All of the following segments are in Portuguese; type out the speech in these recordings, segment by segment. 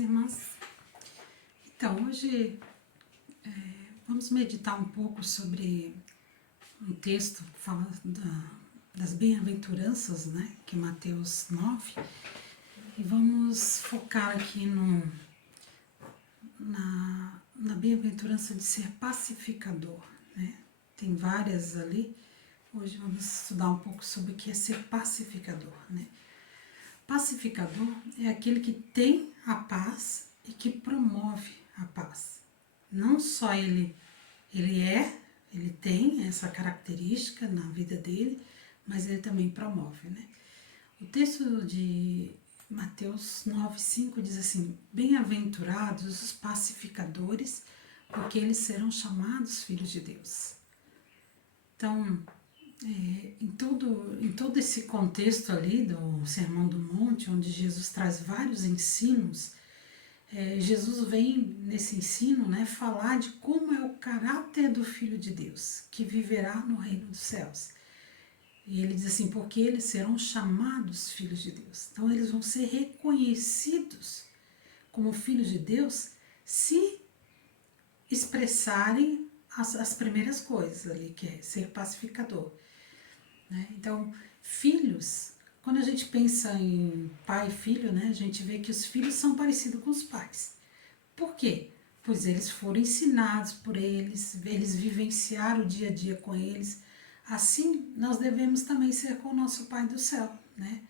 irmãs. Então, hoje vamos meditar um pouco sobre um texto que fala das bem-aventuranças, né? Que é Mateus 9. E vamos focar aqui na bem-aventurança de ser pacificador, né? Tem várias ali. Hoje vamos estudar um pouco sobre o que é ser pacificador, né? Pacificador é aquele que tem a paz e que promove a paz. Não só ele tem essa característica na vida dele, mas ele também promove, né? O texto de Mateus 9:5 diz assim: bem-aventurados os pacificadores, porque eles serão chamados filhos de Deus. Então, em todo esse contexto ali do Sermão do Monte, onde Jesus traz vários ensinos, Jesus vem nesse ensino, né, falar de como é o caráter do Filho de Deus, que viverá no reino dos céus. E ele diz assim, porque eles serão chamados filhos de Deus. Então eles vão ser reconhecidos como filhos de Deus se expressarem as primeiras coisas ali, que é ser pacificador. Né? Então, filhos, quando a gente pensa em pai e filho, né, a gente vê que os filhos são parecidos com os pais. Por quê? Pois eles foram ensinados por eles vivenciaram o dia a dia com eles. Assim, nós devemos também ser com o nosso Pai do céu, né?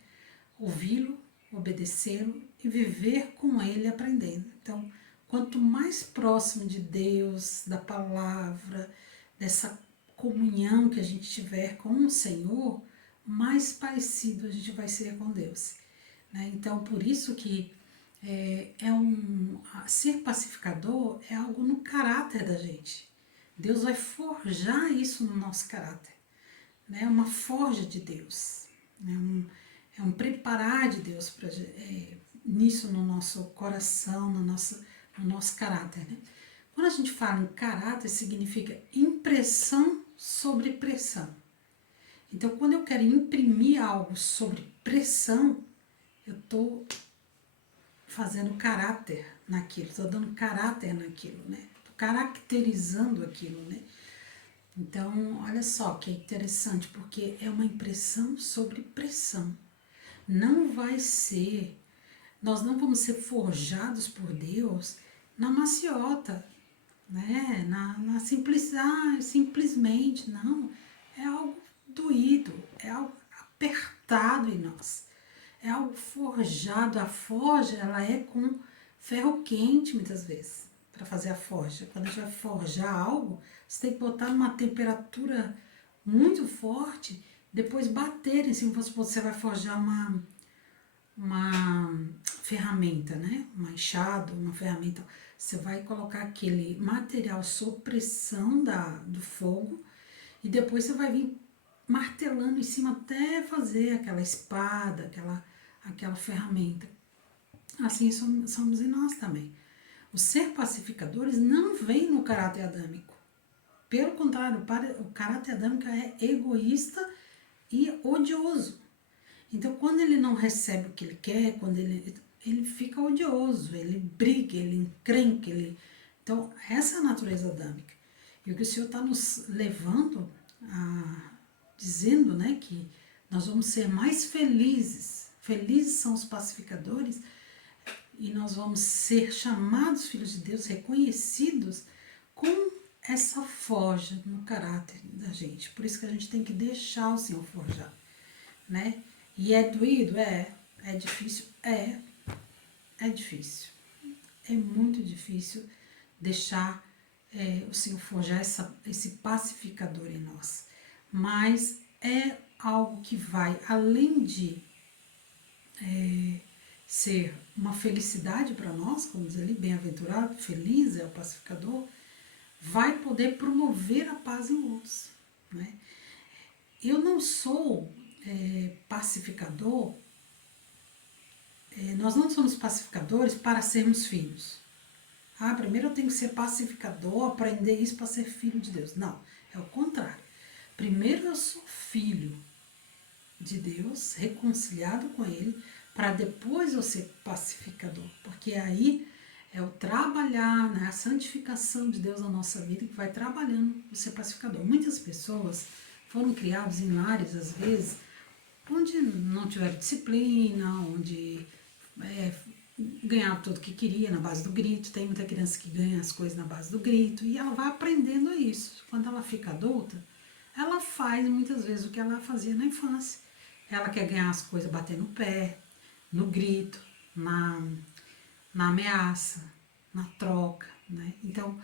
Ouvi-lo, obedecê-lo e viver com ele aprendendo. Então, quanto mais próximo de Deus, da palavra, dessa comunhão que a gente tiver com o Senhor, mais parecido a gente vai ser com Deus. Né? Então, por isso que ser pacificador é algo no caráter da gente. Deus vai forjar isso no nosso caráter. Né? É uma forja de Deus. É um preparar de Deus nisso no nosso coração, no nosso caráter. Né? Quando a gente fala em caráter, significa impressão sobre pressão. Então, quando eu quero imprimir algo sobre pressão, eu estou fazendo caráter naquilo, estou dando caráter naquilo, né? Estou caracterizando aquilo, né? Então, olha só que é interessante, porque é uma impressão sobre pressão. Não vai ser, nós não vamos ser forjados por Deus na maciota, né? Na simplicidade, simplesmente, não. É algo doído, é algo apertado em nós. É algo forjado. A forja, ela é com ferro quente, muitas vezes, para fazer a forja. Quando a gente vai forjar algo, você tem que botar numa temperatura muito forte, depois bater em cima. Você vai forjar uma ferramenta, né? Uma enxada, uma ferramenta. Você vai colocar aquele material sob pressão do fogo e depois você vai vir martelando em cima até fazer aquela espada, aquela ferramenta. Assim somos em nós também. Os ser pacificadores não vem no caráter adâmico. Pelo contrário, o caráter adâmico é egoísta e odioso. Então, quando ele não recebe o que ele quer, quando ele fica odioso, ele briga, ele encrenca, Então, essa é a natureza adâmica. E o que o Senhor está nos levando dizendo, né, que nós vamos ser mais felizes. Felizes são os pacificadores e nós vamos ser chamados filhos de Deus, reconhecidos com essa forja no caráter da gente. Por isso que a gente tem que deixar o Senhor forjar, né? E é doído? É difícil? É difícil. É muito difícil deixar o Senhor forjar esse pacificador em nós. Mas é algo que vai, além de ser uma felicidade para nós, como diz ali, bem-aventurado, feliz é o pacificador, vai poder promover a paz em outros. Né? Eu não sou pacificador, nós não somos pacificadores para sermos filhos. Primeiro eu tenho que ser pacificador, aprender isso para ser filho de Deus. Não, é o contrário. Primeiro eu sou filho de Deus, reconciliado com Ele, para depois eu ser pacificador, porque aí é o trabalhar, né, a santificação de Deus na nossa vida que vai trabalhando o ser pacificador. Muitas pessoas foram criadas em lares, às vezes, onde não tiveram disciplina, onde ganhava tudo que queria na base do grito. Tem muita criança que ganha as coisas na base do grito e ela vai aprendendo isso. Quando ela fica adulta, ela faz muitas vezes o que ela fazia na infância. Ela quer ganhar as coisas batendo no pé, no grito, na ameaça, na troca, né? Então,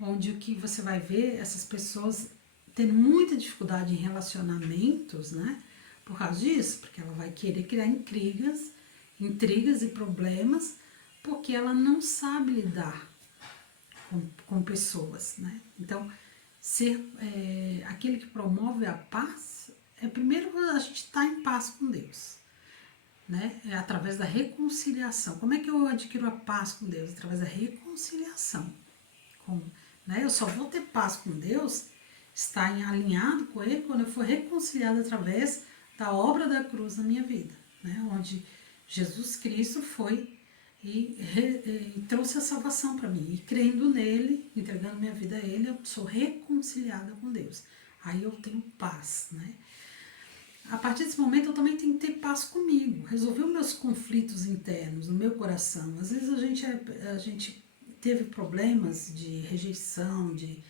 onde o que você vai ver essas pessoas tendo muita dificuldade em relacionamentos, né? Por causa disso, porque ela vai querer criar intrigas e problemas, porque ela não sabe lidar com pessoas, né? Então, ser aquele que promove a paz, primeiro a gente está em paz com Deus, né? É através da reconciliação. Como é que eu adquiro a paz com Deus? Através da reconciliação. Né? Eu só vou ter paz com Deus, estar alinhado com Ele, quando eu for reconciliado através da obra da cruz na minha vida, né? Onde Jesus Cristo foi e trouxe a salvação para mim. E crendo nele, entregando minha vida a Ele, eu sou reconciliada com Deus. Aí eu tenho paz, né? A partir desse momento eu também tenho que ter paz comigo, resolver os meus conflitos internos no meu coração. Às vezes a gente teve problemas de rejeição, de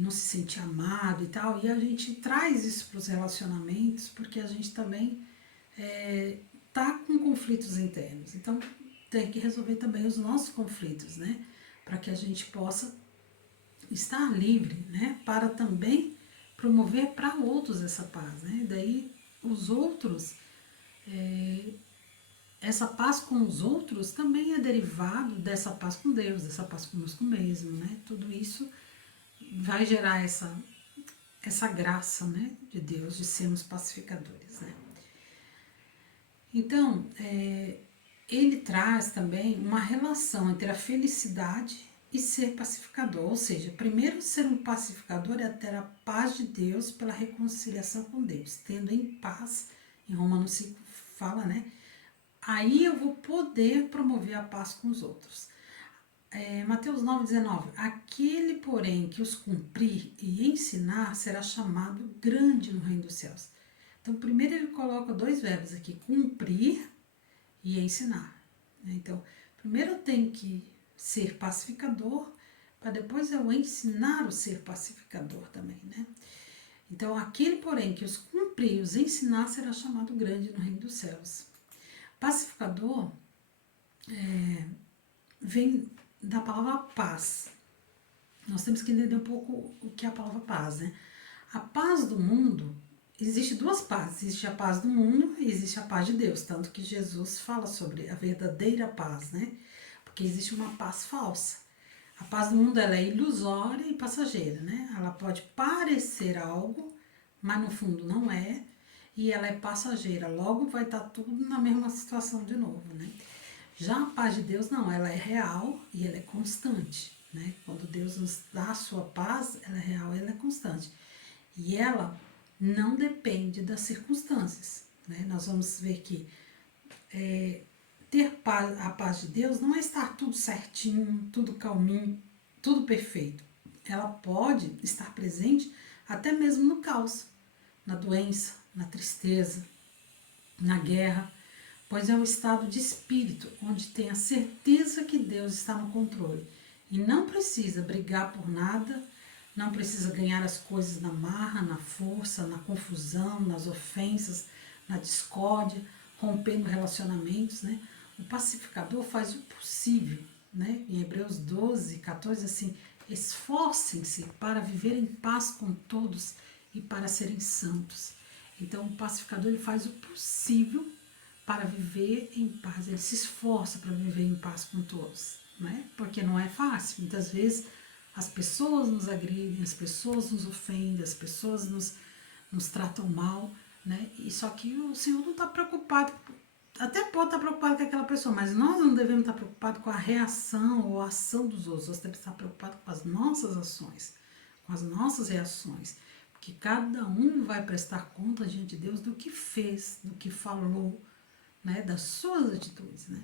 não se sentir amado e tal, e a gente traz isso para os relacionamentos porque a gente também tá com conflitos internos. Então tem que resolver também os nossos conflitos, né? Para que a gente possa estar livre, né? Para também promover para outros essa paz, né? Daí os outros, essa paz com os outros também é derivado dessa paz com Deus, dessa paz conosco mesmo, né? Tudo isso vai gerar essa graça, né, de Deus de sermos pacificadores, né? Então, ele traz também uma relação entre a felicidade e ser pacificador, ou seja, primeiro ser um pacificador é ter a paz de Deus pela reconciliação com Deus, tendo em paz, em Romanos 5 fala, né? Aí eu vou poder promover a paz com os outros. Mateus 9,19, aquele, porém, que os cumprir e ensinar será chamado grande no reino dos céus. Então, primeiro ele coloca dois verbos aqui, cumprir e ensinar. Então, primeiro eu tenho que ser pacificador, para depois eu ensinar o ser pacificador também, né? Então, aquele, porém, que os cumprir e os ensinar será chamado grande no reino dos céus. Pacificador vem da palavra paz. Nós temos que entender um pouco o que é a palavra paz, né? A paz do mundo, existe duas pazes, existe a paz do mundo e existe a paz de Deus, tanto que Jesus fala sobre a verdadeira paz, né? Porque existe uma paz falsa. A paz do mundo ela é ilusória e passageira, né? Ela pode parecer algo, mas no fundo não é, e ela é passageira, logo vai estar tudo na mesma situação de novo, né? Já a paz de Deus não, ela é real e ela é constante, né? Quando Deus nos dá a sua paz, ela é real e ela é constante. E ela não depende das circunstâncias, né? Nós vamos ver que ter paz, a paz de Deus não é estar tudo certinho, tudo calminho, tudo perfeito. Ela pode estar presente até mesmo no caos, na doença, na tristeza, na guerra, pois é um estado de espírito onde tem a certeza que Deus está no controle e não precisa brigar por nada, não precisa ganhar as coisas na marra, na força, na confusão, nas ofensas, na discórdia, rompendo relacionamentos, né? O pacificador faz o possível, né? Em Hebreus 12, 14, assim, esforcem-se para viver em paz com todos e para serem santos. Então, o pacificador ele faz o possível para viver em paz, ele se esforça para viver em paz com todos, né? Porque não é fácil, muitas vezes as pessoas nos agridem, as pessoas nos ofendem, as pessoas nos tratam mal, né? E só que o Senhor não está preocupado, até pode estar preocupado com aquela pessoa, mas nós não devemos estar preocupados com a reação ou a ação dos outros, nós temos que estar preocupados com as nossas ações, com as nossas reações, porque cada um vai prestar conta diante de Deus do que fez, do que falou, né, das suas atitudes, né?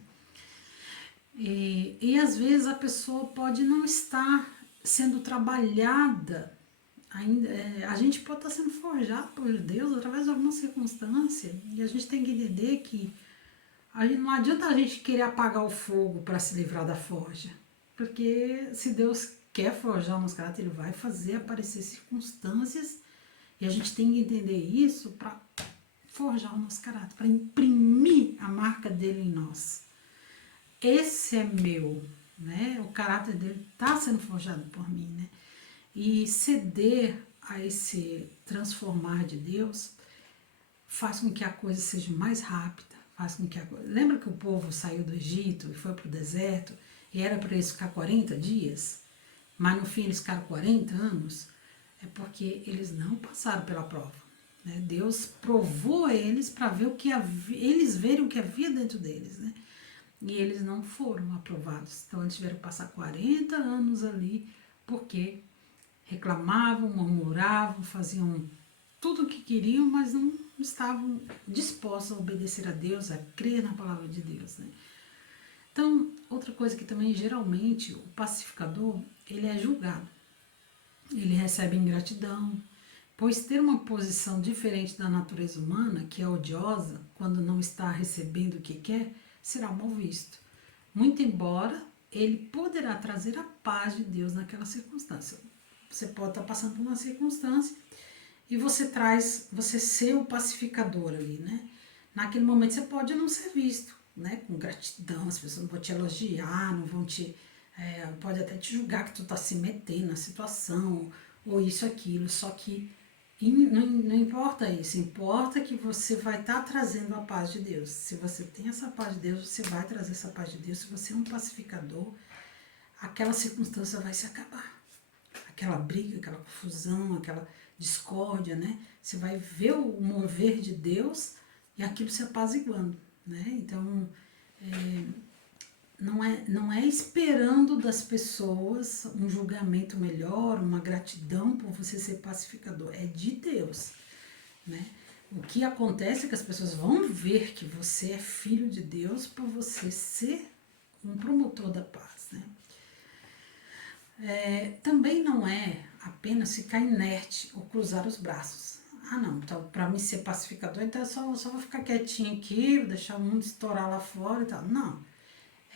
E às vezes a pessoa pode não estar sendo trabalhada ainda, a gente pode estar sendo forjado por Deus através de alguma circunstância, e a gente tem que entender que não adianta a gente querer apagar o fogo para se livrar da forja, porque se Deus quer forjar o nosso caráter, Ele vai fazer aparecer circunstâncias, e a gente tem que entender isso para forjar o nosso caráter, para imprimir a marca dele em nós. Esse é meu, né? O caráter dele está sendo forjado por mim, né? E ceder a esse transformar de Deus faz com que a coisa seja mais rápida, faz com que a coisa... Lembra que o povo saiu do Egito e foi para o deserto e era para eles ficar 40 dias, mas no fim eles ficaram 40 anos? É porque eles não passaram pela prova, né? Deus provou a eles para ver o que eles verem o que havia dentro deles, né? E eles não foram aprovados. Então eles tiveram que passar 40 anos ali, porque reclamavam, murmuravam, faziam tudo o que queriam, mas não estavam dispostos a obedecer a Deus, a crer na palavra de Deus, né? Então, outra coisa que também, geralmente, o pacificador, ele é julgado. Ele recebe ingratidão, pois ter uma posição diferente da natureza humana, que é odiosa, quando não está recebendo o que quer, será mal visto. Muito embora ele poderá trazer a paz de Deus naquela circunstância. Você pode estar passando por uma circunstância e você ser o pacificador ali, né? Naquele momento você pode não ser visto, né? Com gratidão, as pessoas não vão te elogiar, não vão te... pode até te julgar que tu tá se metendo na situação, ou isso, aquilo, só que não importa isso, importa que você vai estar trazendo a paz de Deus. Se você tem essa paz de Deus, você vai trazer essa paz de Deus. Se você é um pacificador, aquela circunstância vai se acabar. Aquela briga, aquela confusão, aquela discórdia, né? Você vai ver o mover de Deus e aquilo se apaziguando, né? Então, não é esperando das pessoas um julgamento melhor, uma gratidão por você ser pacificador, é de Deus, né? O que acontece é que as pessoas vão ver que você é filho de Deus por você ser um promotor da paz, né? Também não é apenas ficar inerte ou cruzar os braços. Ah, não, então para mim ser pacificador, então eu só vou ficar quietinho aqui, vou deixar o mundo estourar lá fora e tal. Não.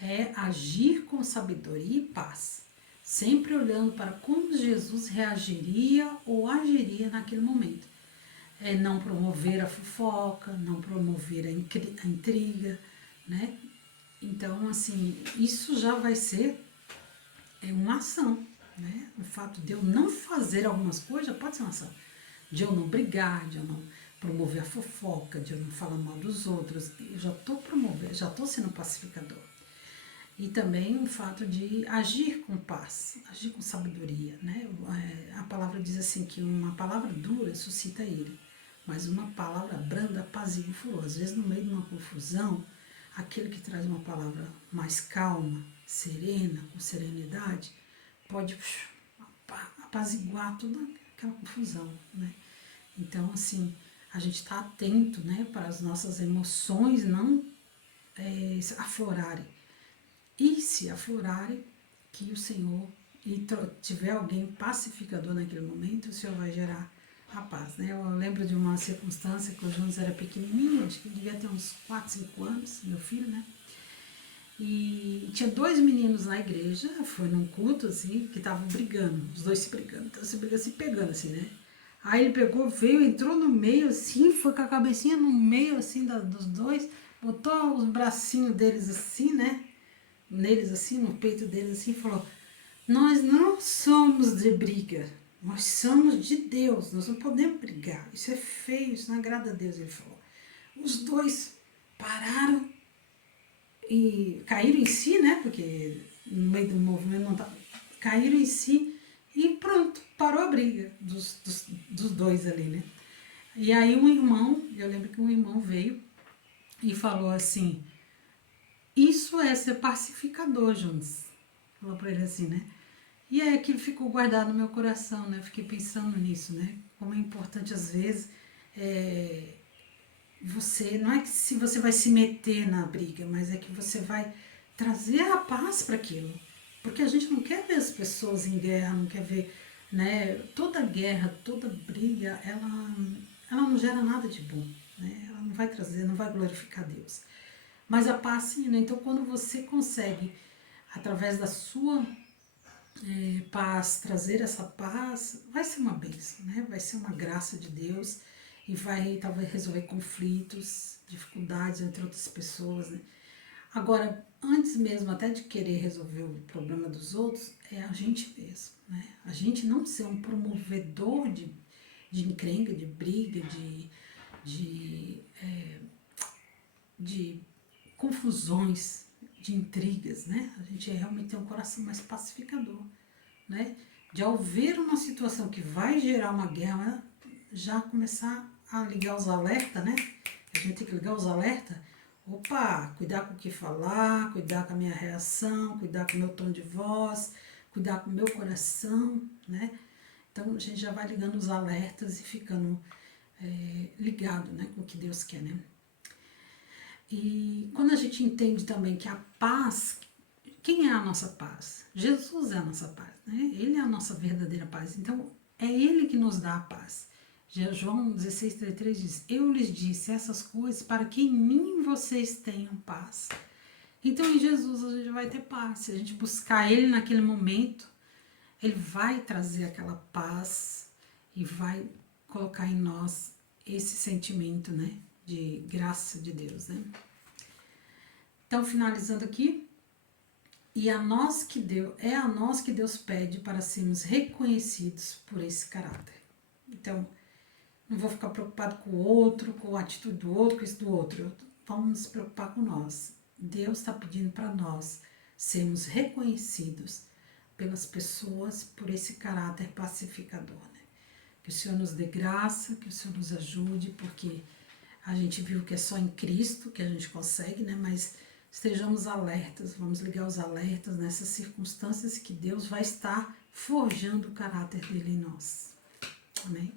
É agir com sabedoria e paz, sempre olhando para como Jesus reagiria ou agiria naquele momento. É não promover a fofoca, não promover a intriga, né? Então, assim, isso já vai ser uma ação, né? O fato de eu não fazer algumas coisas já pode ser uma ação. De eu não brigar, de eu não promover a fofoca, de eu não falar mal dos outros. Eu já estou promovendo, já estou sendo pacificador. E também o fato de agir com paz, agir com sabedoria, né? A palavra diz assim que uma palavra dura suscita ira, mas uma palavra branda apazigua o furor. Às vezes no meio de uma confusão, aquele que traz uma palavra mais calma, serena, com serenidade, pode apaziguar toda aquela confusão, né? Então, assim, a gente está atento, né, para as nossas emoções não aflorarem. E se aflorarem, que o Senhor, e tiver alguém pacificador naquele momento, o Senhor vai gerar a paz, né? Eu lembro de uma circunstância que o Jonas era pequenininho, acho que ele devia ter uns 4, 5 anos, meu filho, né? E tinha 2 meninos na igreja, foi num culto, assim, que estavam brigando, os dois se brigando, então se brigando, se pegando, assim, né? Aí ele pegou, veio, entrou no meio, assim, foi com a cabecinha no meio, assim, dos dois, botou os bracinhos deles, assim, né? Neles, assim, no peito deles, assim, e falou: nós não somos de briga, nós somos de Deus, nós não podemos brigar, isso é feio, isso não agrada a Deus, ele falou. Os dois pararam e caíram em si, né? Porque no meio do movimento não tá, caíram em si e pronto, parou a briga dos dois ali, né? E aí um irmão, eu lembro que um irmão veio e falou assim: isso é ser pacificador, Jones. Falou pra ele assim, né? E aí aquilo ficou guardado no meu coração, né? Fiquei pensando nisso, né? Como é importante às vezes você, não é que se você vai se meter na briga, mas é que você vai trazer a paz para aquilo. Porque a gente não quer ver as pessoas em guerra, não quer ver, né? Toda guerra, toda briga, ela não gera nada de bom, né? Ela não vai trazer, não vai glorificar Deus. Mas a paz sim, né? Então quando você consegue, através da sua paz, trazer essa paz, vai ser uma bênção, né? Vai ser uma graça de Deus e vai talvez resolver conflitos, dificuldades entre outras pessoas, né? Agora, antes mesmo até de querer resolver o problema dos outros, é a gente mesmo, né? A gente não ser um promovedor de encrenca, de briga, de, é, de confusões, de intrigas, né? A gente realmente tem um coração mais pacificador, né? De ao ver uma situação que vai gerar uma guerra, já começar a ligar os alertas, né? A gente tem que ligar os alertas. Opa, cuidar com o que falar, cuidar com a minha reação, cuidar com o meu tom de voz, cuidar com o meu coração, né? Então a gente já vai ligando os alertas e ficando ligado, né, com o que Deus quer, né? E quando a gente entende também que a paz, quem é a nossa paz? Jesus é a nossa paz, né? Ele é a nossa verdadeira paz. Então, é Ele que nos dá a paz. João 16,33 diz, eu lhes disse essas coisas para que em mim vocês tenham paz. Então, em Jesus a gente vai ter paz. Se a gente buscar Ele naquele momento, Ele vai trazer aquela paz e vai colocar em nós esse sentimento, né, de graça de Deus, né? Então, finalizando aqui, e a nós que Deus, é a nós que Deus pede para sermos reconhecidos por esse caráter. Então, não vou ficar preocupado com o outro, com a atitude do outro, com isso do outro. Vamos nos preocupar com nós. Deus está pedindo para nós sermos reconhecidos pelas pessoas por esse caráter pacificador, né? Que o Senhor nos dê graça, que o Senhor nos ajude, porque a gente viu que é só em Cristo que a gente consegue, né? Mas estejamos alertas, vamos ligar os alertas nessas circunstâncias que Deus vai estar forjando o caráter dele em nós. Amém?